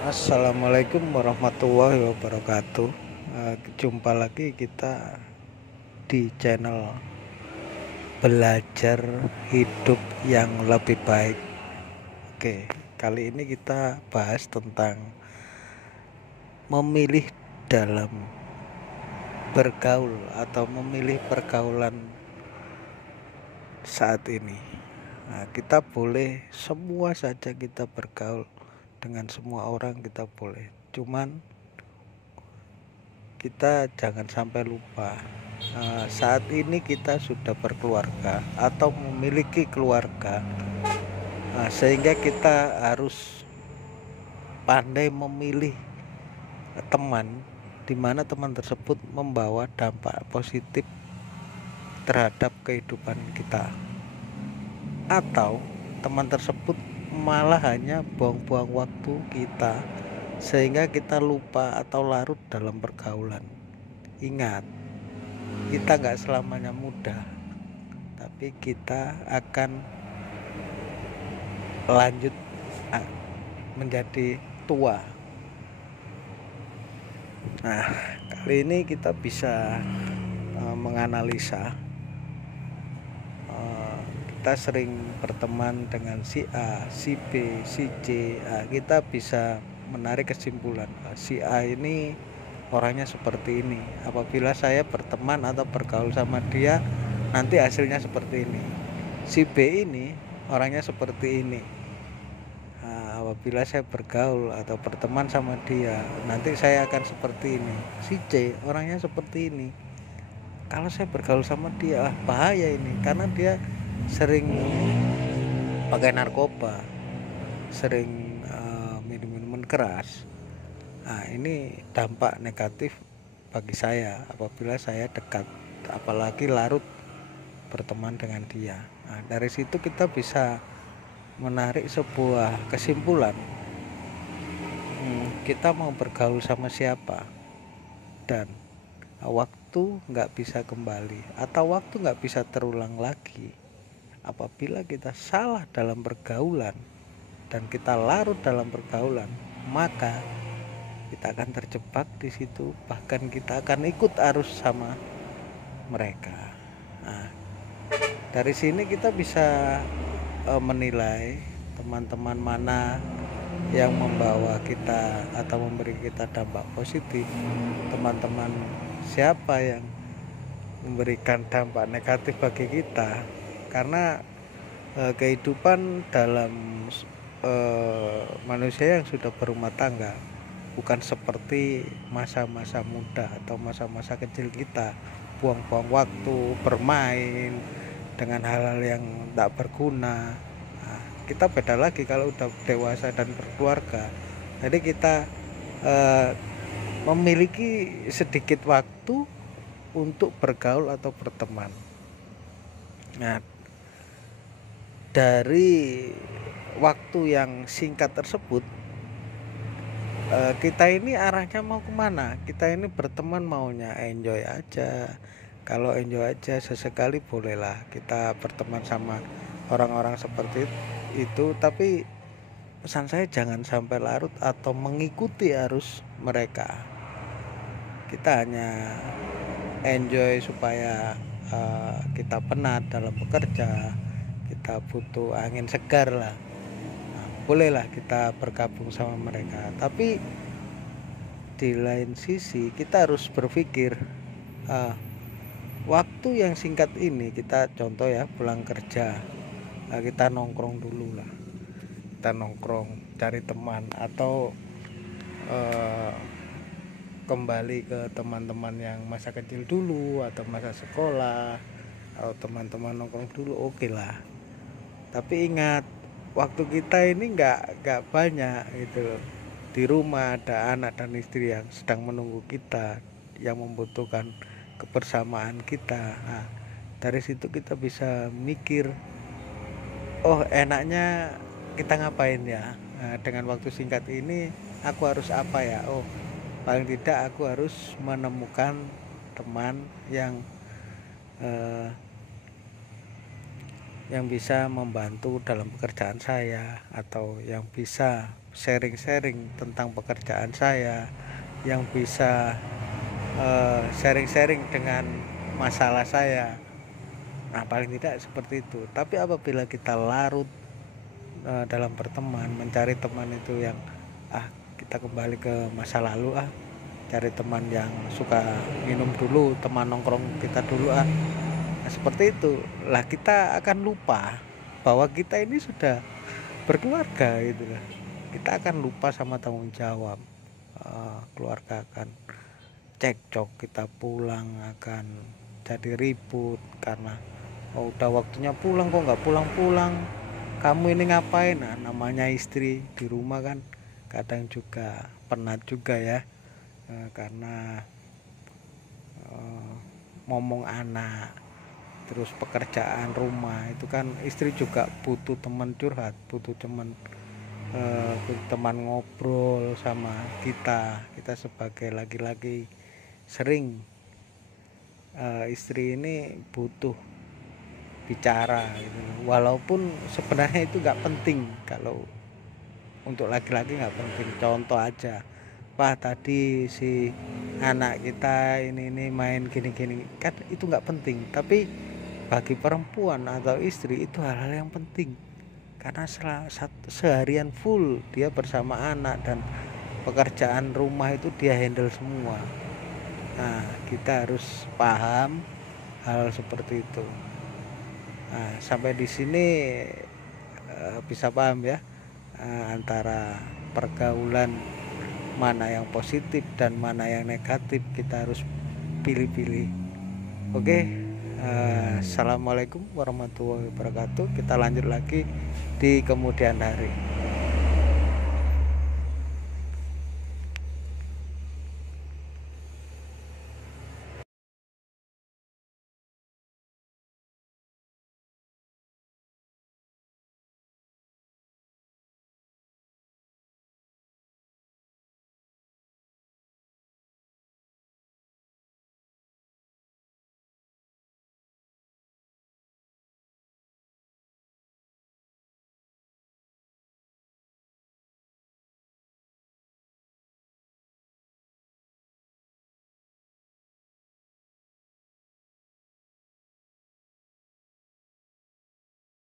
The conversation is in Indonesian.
Assalamualaikum warahmatullahi wabarakatuh. Jumpa lagi kita di channel Belajar Hidup yang Lebih Baik. Oke, kali ini kita bahas tentang memilih dalam bergaul atau memilih pergaulan saat ini. Kita boleh semua saja kita bergaul dengan semua orang, kita boleh. Cuman kita jangan sampai lupa saat ini kita sudah berkeluarga atau memiliki keluarga, sehingga kita harus pandai memilih teman, di mana teman tersebut membawa dampak positif terhadap kehidupan kita, atau teman tersebut malah hanya buang-buang waktu kita sehingga kita lupa atau larut dalam pergaulan. Ingat, kita nggak selamanya muda, tapi kita akan lanjut menjadi tua. Nah, kali ini kita bisa menganalisa. Kita sering berteman dengan si A, si B, si C. Kita bisa menarik kesimpulan, si A ini orangnya seperti ini. Apabila saya berteman atau bergaul sama dia, nanti hasilnya seperti ini. Si B ini orangnya seperti ini. Apabila saya bergaul atau berteman sama dia, nanti saya akan seperti ini. Si C orangnya seperti ini. Kalau saya bergaul sama dia, bahaya ini, karena dia sering pakai narkoba, sering minum minuman keras. Ini dampak negatif bagi saya apabila saya dekat, apalagi larut berteman dengan dia. Dari situ kita bisa menarik sebuah kesimpulan, kita mau bergaul sama siapa, dan waktu nggak bisa kembali atau waktu nggak bisa terulang lagi. Apabila kita salah dalam pergaulan dan kita larut dalam pergaulan, maka kita akan terjebak di situ, bahkan kita akan ikut arus sama mereka. Dari sini kita bisa menilai teman-teman mana yang membawa kita atau memberi kita dampak positif, teman-teman siapa yang memberikan dampak negatif bagi kita. Karena kehidupan dalam manusia yang sudah berumah tangga bukan seperti masa-masa muda atau masa-masa kecil kita, buang-buang waktu bermain dengan hal-hal yang tak berguna. Kita beda lagi kalau udah dewasa dan berkeluarga. Jadi kita memiliki sedikit waktu untuk bergaul atau berteman. Nah, dari waktu yang singkat tersebut, kita ini arahnya mau kemana? Kita ini berteman maunya enjoy aja. Kalau enjoy aja sesekali bolehlah kita berteman sama orang-orang seperti itu. Tapi pesan saya jangan sampai larut atau mengikuti arus mereka. Kita hanya enjoy supaya kita penat dalam bekerja, kita butuh angin segar lah. Bolehlah kita bergabung sama mereka, tapi di lain sisi kita harus berpikir, waktu yang singkat ini, kita contoh ya pulang kerja, kita nongkrong dulu lah, kita nongkrong cari teman atau kembali ke teman-teman yang masa kecil dulu atau masa sekolah atau teman-teman nongkrong dulu, oke lah. Tapi ingat, waktu kita ini nggak banyak gitu. Di rumah ada anak dan istri yang sedang menunggu kita, yang membutuhkan kebersamaan kita. Dari situ kita bisa mikir, oh enaknya kita ngapain ya, dengan waktu singkat ini aku harus apa ya. Oh, paling tidak aku harus menemukan teman yang bisa membantu dalam pekerjaan saya, atau yang bisa sharing-sharing tentang pekerjaan saya, yang bisa sharing-sharing dengan masalah saya. Nah, paling tidak seperti itu. Tapi apabila kita larut dalam berteman, mencari teman itu yang kita kembali ke masa lalu, cari teman yang suka minum dulu, teman nongkrong kita dulu, nah, seperti itu lah kita akan lupa bahwa kita ini sudah berkeluarga gitu lah. Kita akan lupa sama tanggung jawab. Keluarga akan cekcok, kita pulang akan jadi ribut karena udah waktunya pulang kok nggak pulang-pulang, kamu ini ngapain. Nah, namanya istri di rumah kan kadang juga penat juga ya, karena ngomong anak, terus pekerjaan rumah itu kan istri juga butuh teman curhat, butuh teman ngobrol sama kita sebagai laki-laki. Sering istri ini butuh bicara gitu. Walaupun sebenarnya itu nggak penting, kalau untuk laki-laki nggak penting. Contoh aja, tadi si anak kita ini main gini-gini, kan itu nggak penting. Tapi bagi perempuan atau istri itu hal-hal yang penting, karena seharian full dia bersama anak dan pekerjaan rumah itu dia handle semua. Nah, kita harus paham hal seperti itu. Nah, sampai di sini bisa paham ya, antara pergaulan mana yang positif dan mana yang negatif. Kita harus pilih-pilih. Oke, assalamualaikum warahmatullahi wabarakatuh. Kita lanjut lagi di kemudian hari.